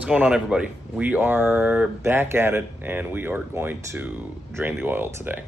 What's going on, everybody? We are back at it, and we are going to drain the oil today.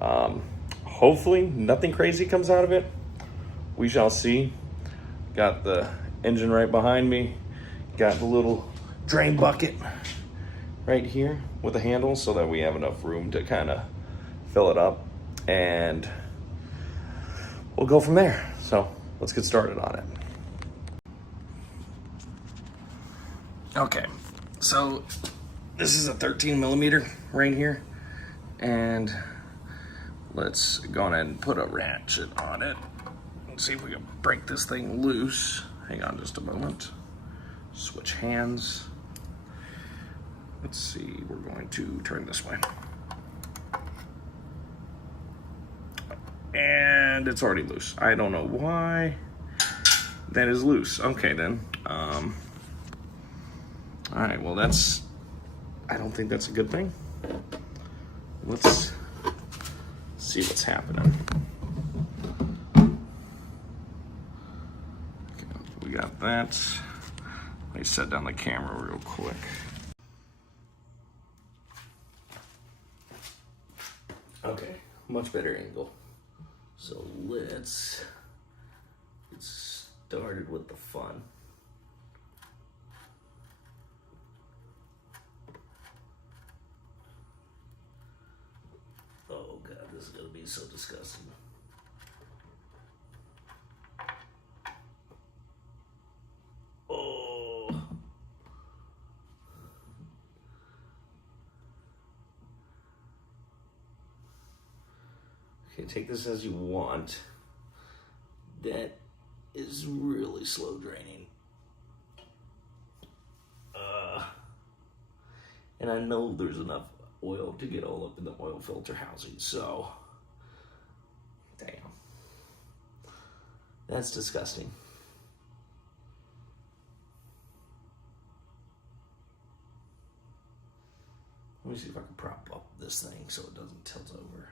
Hopefully nothing crazy comes out of it. We shall see. Got the engine right behind me. Got the little drain bucket right here with a handle so that we have enough room to kind of fill it up, and we'll go from there. So let's get started on it. Okay, so this is a 13 millimeter right here, and let's go ahead and put a ratchet on it and see if we can break this thing loose. Hang on just a moment. Switch hands. Let's see, we're going to turn this way. And it's already loose. I don't know why that is loose. Okay then. All right, well I don't think that's a good thing. Let's see what's happening. Okay, we got that. Let me set down the camera real quick. Okay, much better angle. So let's get started with the fun. Oh God, this is gonna be so disgusting. Oh. Okay, take this as you want. That is really slow draining. And I know there's enough oil to get all up in the oil filter housing, so damn, that's disgusting. Let me see if I can prop up this thing so it doesn't tilt over.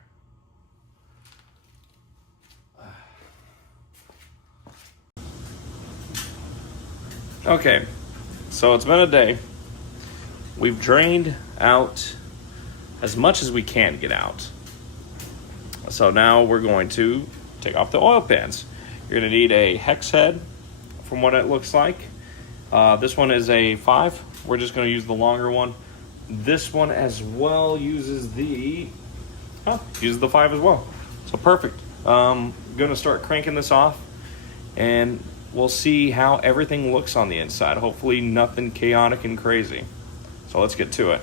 Okay, so it's been a day. We've drained out as much as we can get out. So now we're going to take off the oil pans. You're gonna need a hex head from what it looks like. This one is a 5. We're just gonna use the longer one. This one as well uses the 5 as well. So perfect. Gonna start cranking this off, and we'll see how everything looks on the inside. Hopefully nothing chaotic and crazy. So let's get to it.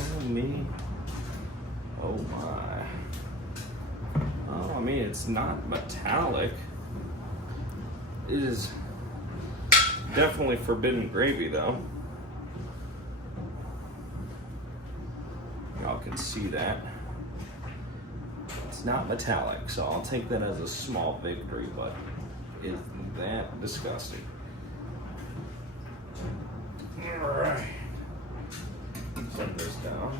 Oh, me. Oh, my. Oh, I mean, it's not metallic. It is definitely forbidden gravy, though. Y'all can see that. It's not metallic, so I'll take that as a small victory, but isn't that disgusting? All right. Set this down.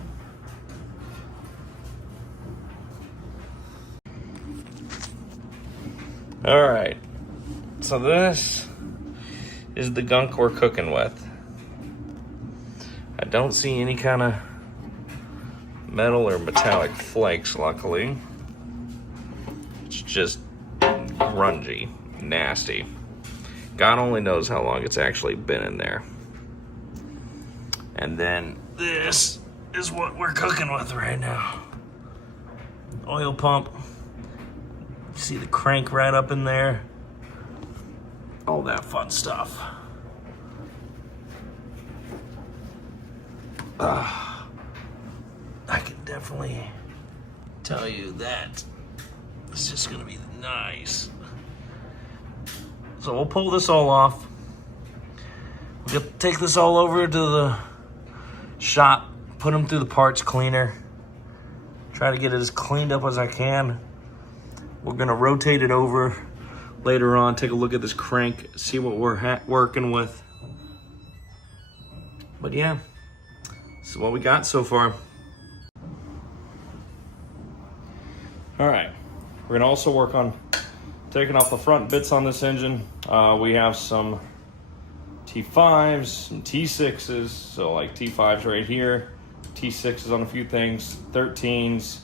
All right. So this is the gunk we're cooking with. I don't see any kind of metal or metallic flakes, luckily. It's just grungy, nasty. God only knows how long it's actually been in there. And then this is what we're cooking with right now. Oil pump. See the crank right up in there. All that fun stuff. I can definitely tell you that it's just gonna be nice. So we'll pull this all off. We'll take this all over to the shop, put them through the parts cleaner, try to get it as cleaned up as I can. We're gonna rotate it over later on, take a look at this crank, see what we're working with. But yeah, this is what we got so far. All right, we're gonna also work on taking off the front bits on this engine. We have some T5s, some T6s, so like T5s right here, T6s on a few things, 13s,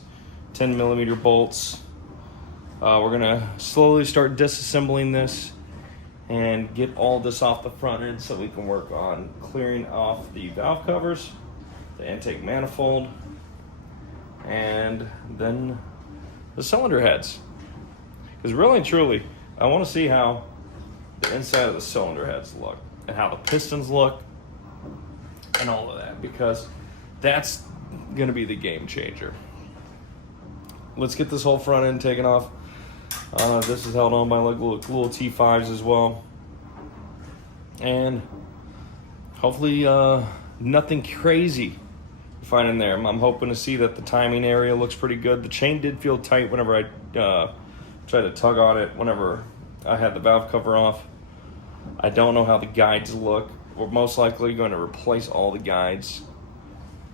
10mm bolts. We're gonna slowly start disassembling this and get all this off the front end so we can work on clearing off the valve covers, the intake manifold, and then the cylinder heads. Because really and truly, I want to see how the inside of the cylinder heads look and how the pistons look and all of that, because that's going to be the game changer. Let's get this whole front end taken off. This is held on by like little T5s as well. And hopefully nothing crazy to find in there. I'm hoping to see that the timing area looks pretty good. The chain did feel tight whenever I tried to tug on it whenever I had the valve cover off. I don't know how the guides look. We're most likely going to replace all the guides,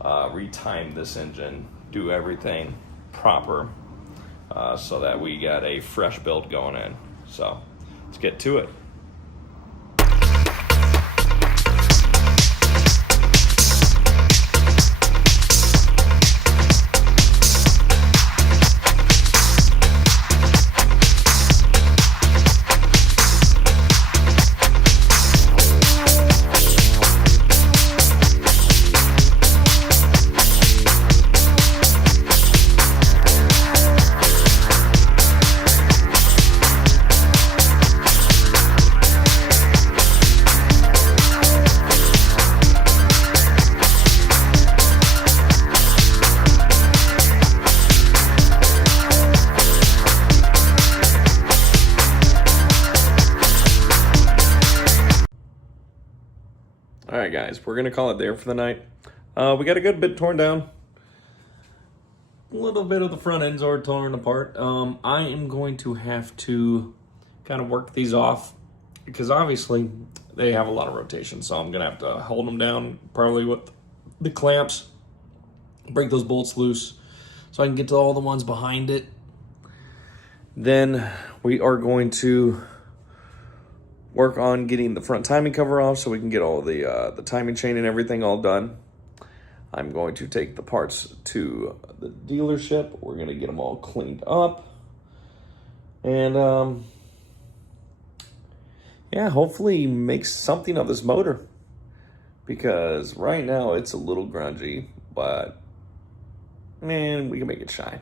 retime this engine, do everything proper, so that we got a fresh build going in. So let's get to it. All right, guys, we're gonna call it there for the night. We got a good bit torn down. A little bit of the front ends are torn apart. I am going to have to kind of work these off because obviously they have a lot of rotation. So I'm gonna have to hold them down probably with the clamps, break those bolts loose so I can get to all the ones behind it. Then we are going to work on getting the front timing cover off so we can get all the timing chain and everything all done. I'm going to take the parts to the dealership. We're going to get them all cleaned up. And yeah, hopefully make something of this motor. Because right now it's a little grungy, but man, we can make it shine.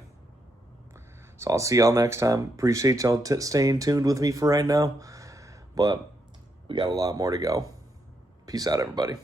So I'll see y'all next time. Appreciate y'all staying tuned with me for right now. But we got a lot more to go. Peace out, everybody.